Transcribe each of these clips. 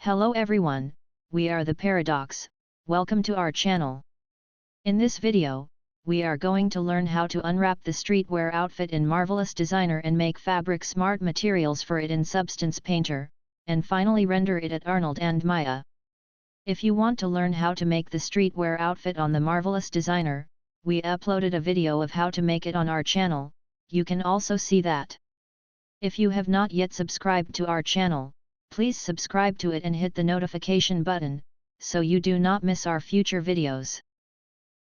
Hello everyone, we are the Paradox. Welcome to our channel. In this video, we are going to learn how to unwrap the streetwear outfit in Marvelous Designer and make fabric smart materials for it in Substance Painter, and finally render it at Arnold and Maya. If you want to learn how to make the streetwear outfit on the Marvelous Designer, we uploaded a video of how to make it on our channel, you can also see that. If you have not yet subscribed to our channel, please subscribe to it and hit the notification button, so you do not miss our future videos.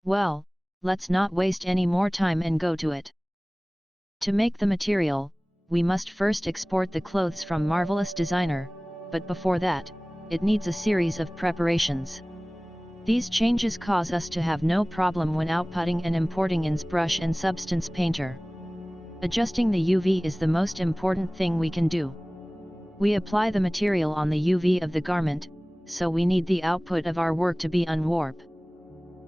Well, let's not waste any more time and go to it. To make the material, we must first export the clothes from Marvelous Designer, but before that, it needs a series of preparations. These changes cause us to have no problem when outputting and importing in ZBrush and Substance Painter. Adjusting the UV is the most important thing we can do. We apply the material on the UV of the garment, so we need the output of our work to be Unwarp.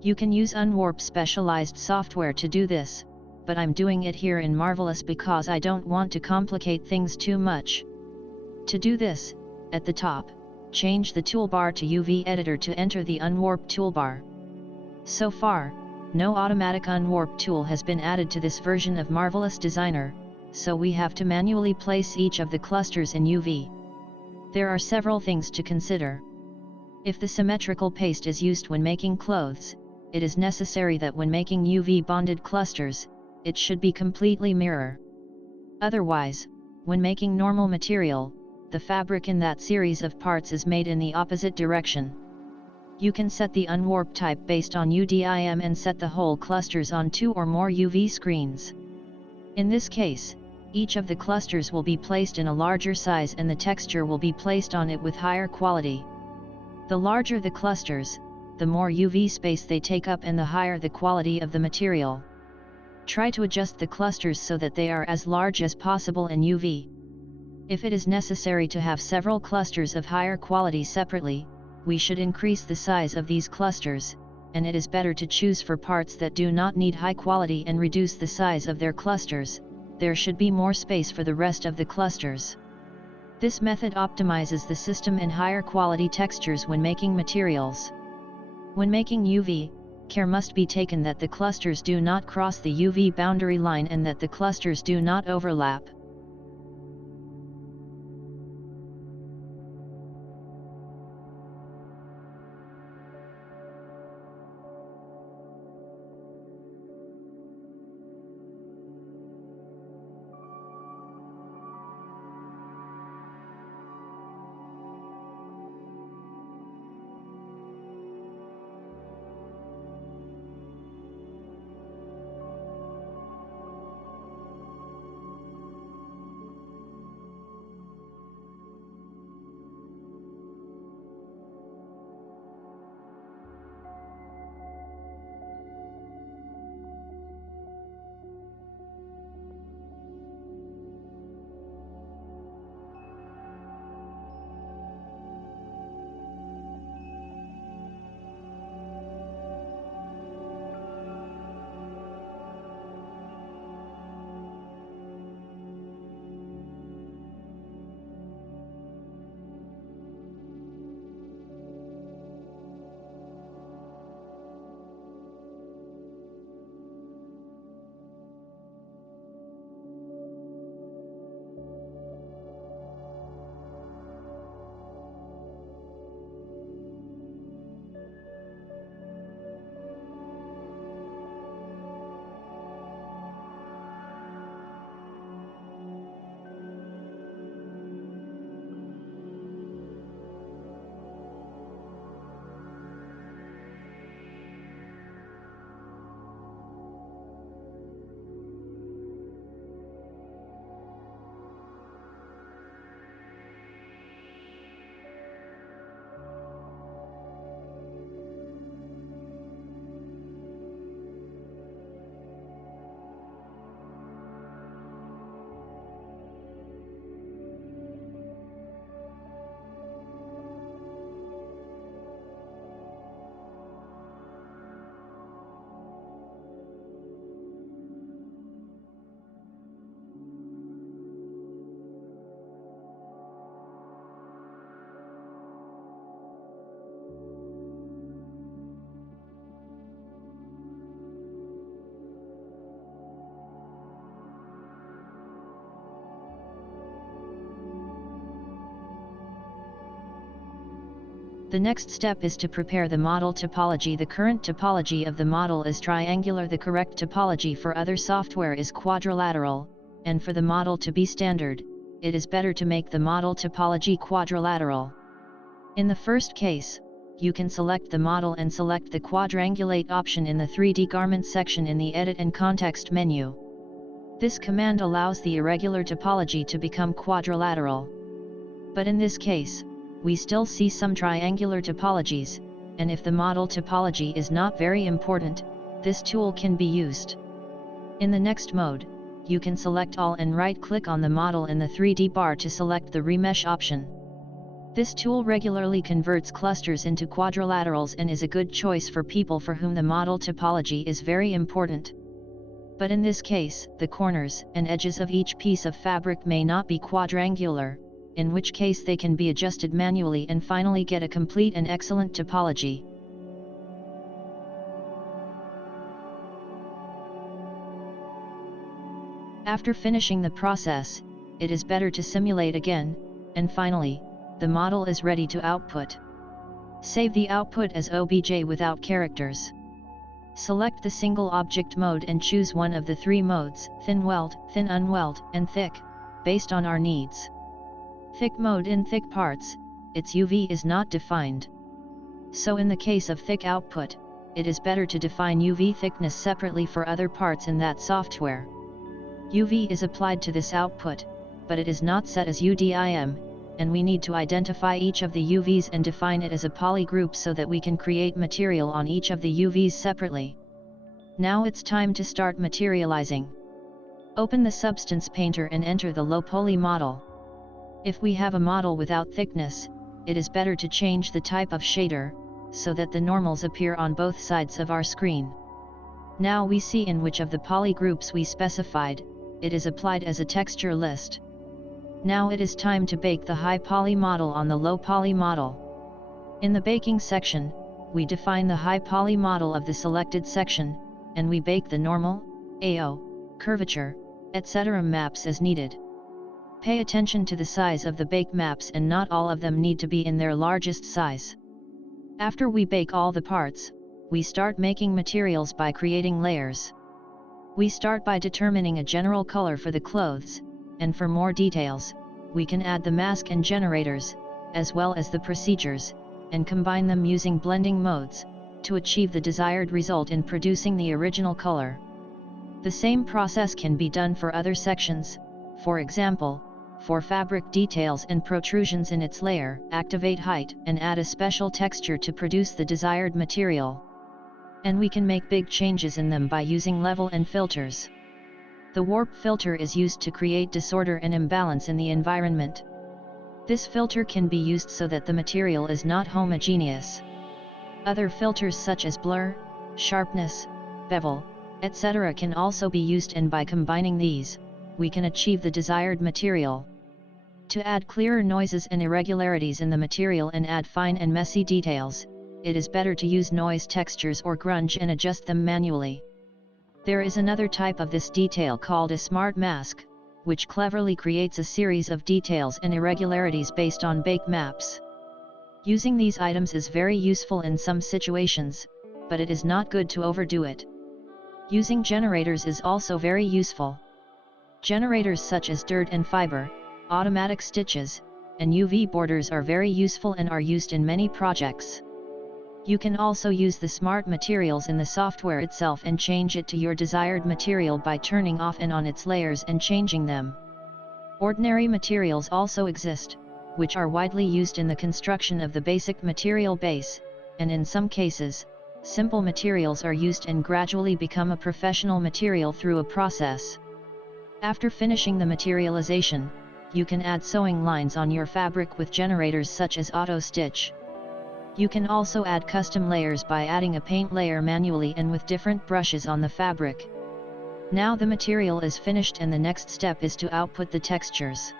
You can use Unwarp specialized software to do this, but I'm doing it here in Marvelous because I don't want to complicate things too much. To do this, at the top, change the toolbar to UV Editor to enter the Unwarp toolbar. So far, no automatic Unwarp tool has been added to this version of Marvelous Designer, so we have to manually place each of the clusters in UV. There are several things to consider. If the symmetrical paste is used when making clothes, it is necessary that when making UV bonded clusters, it should be completely mirror. Otherwise, when making normal material, the fabric in that series of parts is made in the opposite direction. You can set the Unwarp type based on UDIM and set the whole clusters on 2 or more UV screens. In this case, each of the clusters will be placed in a larger size and the texture will be placed on it with higher quality. The larger the clusters, the more UV space they take up and the higher the quality of the material. Try to adjust the clusters so that they are as large as possible in UV. If it is necessary to have several clusters of higher quality separately, we should increase the size of these clusters, and it is better to choose for parts that do not need high quality and reduce the size of their clusters. There should be more space for the rest of the clusters. This method optimizes the system and higher quality textures when making materials. When making UV, care must be taken that the clusters do not cross the UV boundary line and that the clusters do not overlap. The next step is to prepare the model topology. The current topology of the model is triangular. The correct topology for other software is quadrilateral, and for the model to be standard, it is better to make the model topology quadrilateral. In the first case, you can select the model and select the quadrangulate option in the 3D garment section in the Edit and Context menu. This command allows the irregular topology to become quadrilateral. But in this case, we still see some triangular topologies, and if the model topology is not very important, this tool can be used. In the next mode, you can select all and right-click on the model in the 3D bar to select the remesh option. This tool regularly converts clusters into quadrilaterals and is a good choice for people for whom the model topology is very important. But in this case, the corners and edges of each piece of fabric may not be quadrangular, in which case they can be adjusted manually and finally get a complete and excellent topology. After finishing the process, it is better to simulate again, and finally, the model is ready to output. Save the output as OBJ without characters. Select the single object mode and choose one of the three modes, thin weld, thin unweld, and thick, based on our needs. Thick mode. In thick parts, its UV is not defined. So in the case of thick output, it is better to define UV thickness separately for other parts in that software. UV is applied to this output, but it is not set as UDIM, and we need to identify each of the UVs and define it as a poly group so that we can create material on each of the UVs separately. Now it's time to start materializing. Open the Substance Painter and enter the low poly model. If we have a model without thickness, it is better to change the type of shader, so that the normals appear on both sides of our screen. Now we see in which of the poly groups we specified, it is applied as a texture list. Now it is time to bake the high poly model on the low poly model. In the baking section, we define the high poly model of the selected section, and we bake the normal, AO, curvature, etc. maps as needed. Pay attention to the size of the bake maps, and not all of them need to be in their largest size. After we bake all the parts, we start making materials by creating layers. We start by determining a general color for the clothes, and for more details, we can add the mask and generators, as well as the procedures, and combine them using blending modes, to achieve the desired result in producing the original color. The same process can be done for other sections. For example, for fabric details and protrusions in its layer, activate height and add a special texture to produce the desired material. And we can make big changes in them by using level and filters. The warp filter is used to create disorder and imbalance in the environment. This filter can be used so that the material is not homogeneous. Other filters such as blur, sharpness, bevel, etc. can also be used, and by combining these, we can achieve the desired material. To add clearer noises and irregularities in the material and add fine and messy details, it is better to use noise textures or grunge and adjust them manually. There is another type of this detail called a smart mask, which cleverly creates a series of details and irregularities based on bake maps. Using these items is very useful in some situations, but it is not good to overdo it. Using generators is also very useful. Generators such as dirt and fiber, automatic stitches, and UV borders are very useful and are used in many projects. You can also use the smart materials in the software itself and change it to your desired material by turning off and on its layers and changing them. Ordinary materials also exist, which are widely used in the construction of the basic material base, and in some cases, simple materials are used and gradually become a professional material through a process. After finishing the materialization, you can add sewing lines on your fabric with generators such as auto stitch. You can also add custom layers by adding a paint layer manually and with different brushes on the fabric. Now the material is finished, and the next step is to output the textures.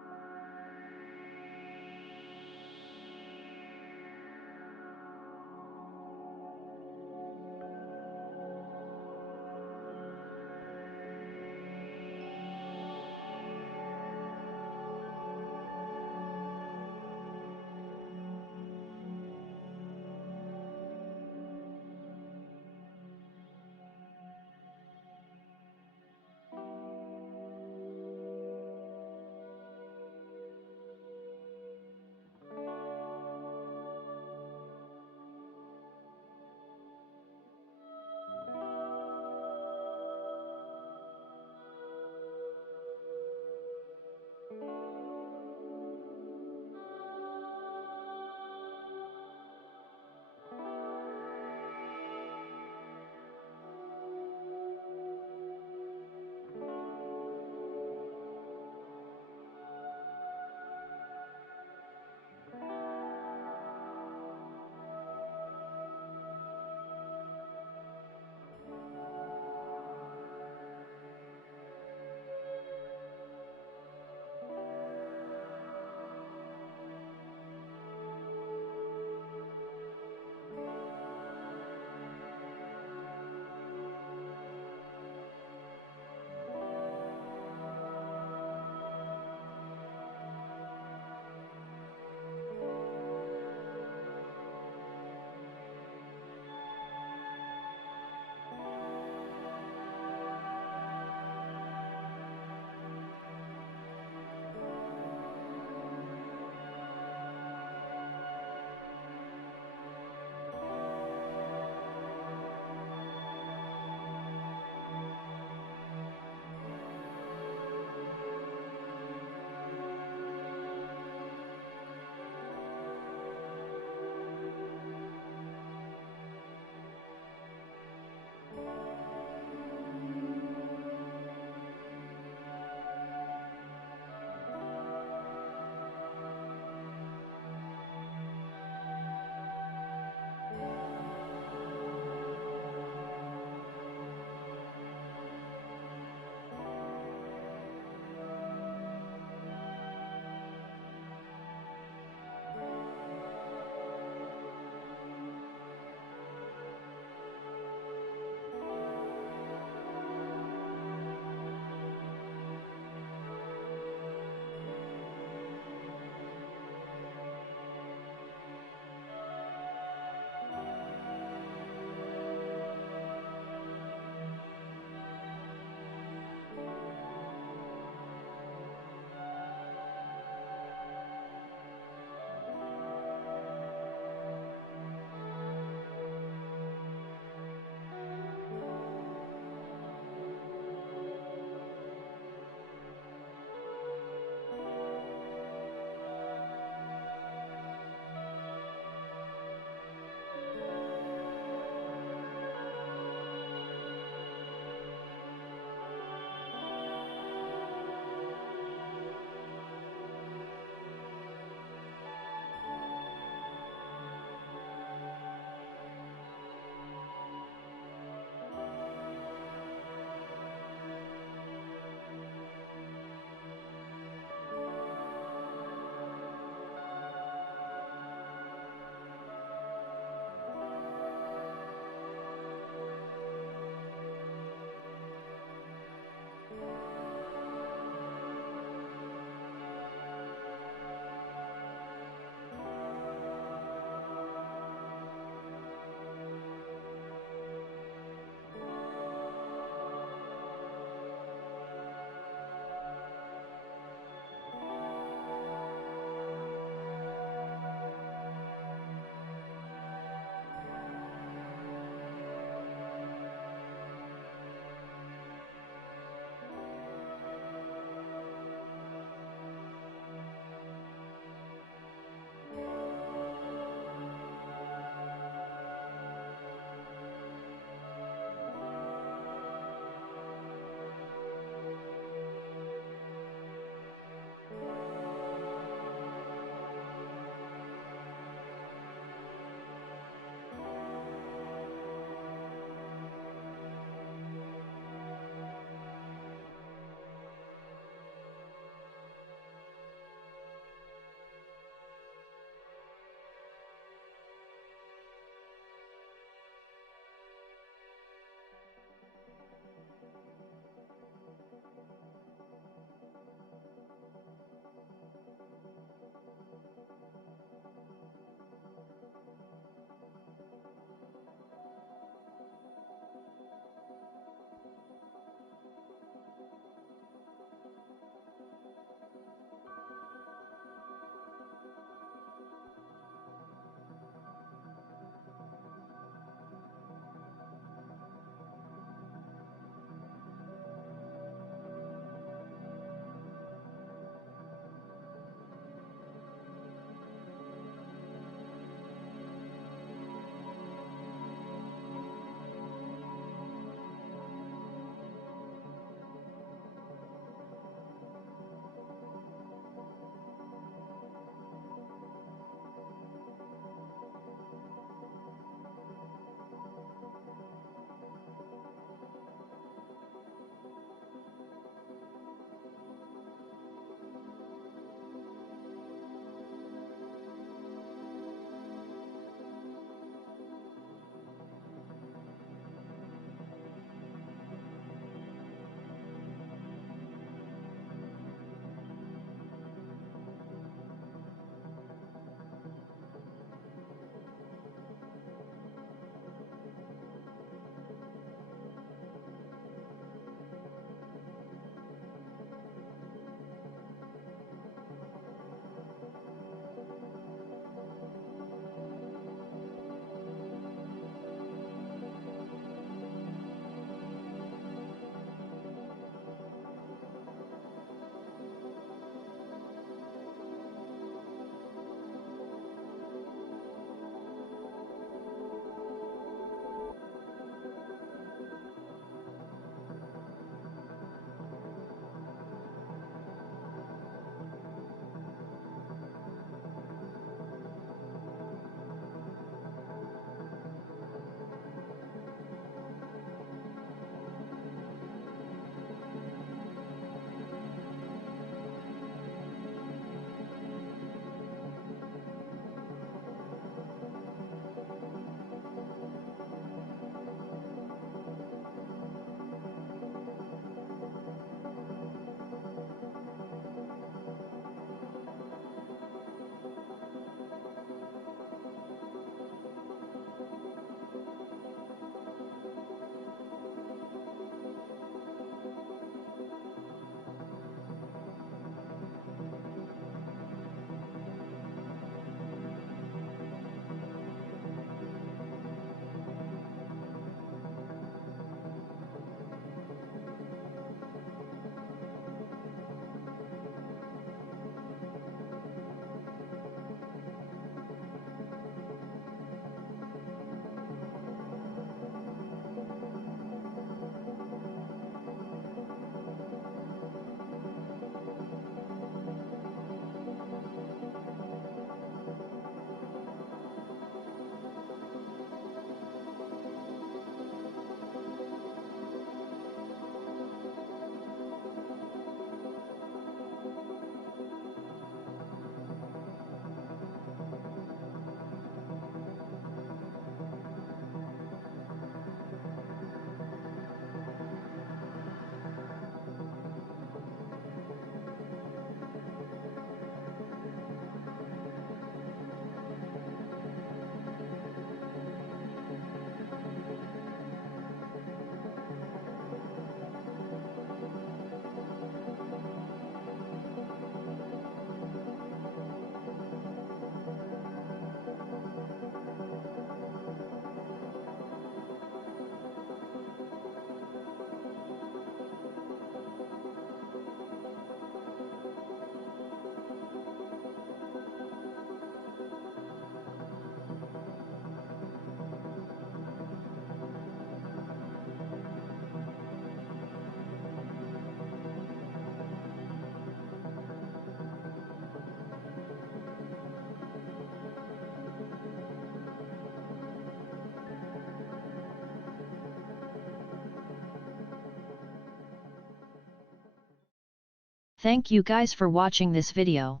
Thank you guys for watching this video.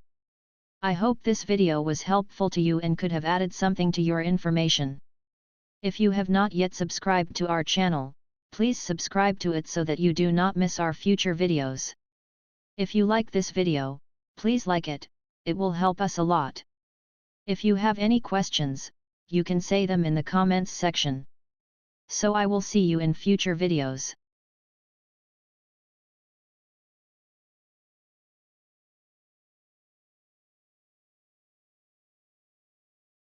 I hope this video was helpful to you and could have added something to your information. If you have not yet subscribed to our channel, please subscribe to it so that you do not miss our future videos. If you like this video, please like it, it will help us a lot. If you have any questions, you can say them in the comments section. So I will see you in future videos.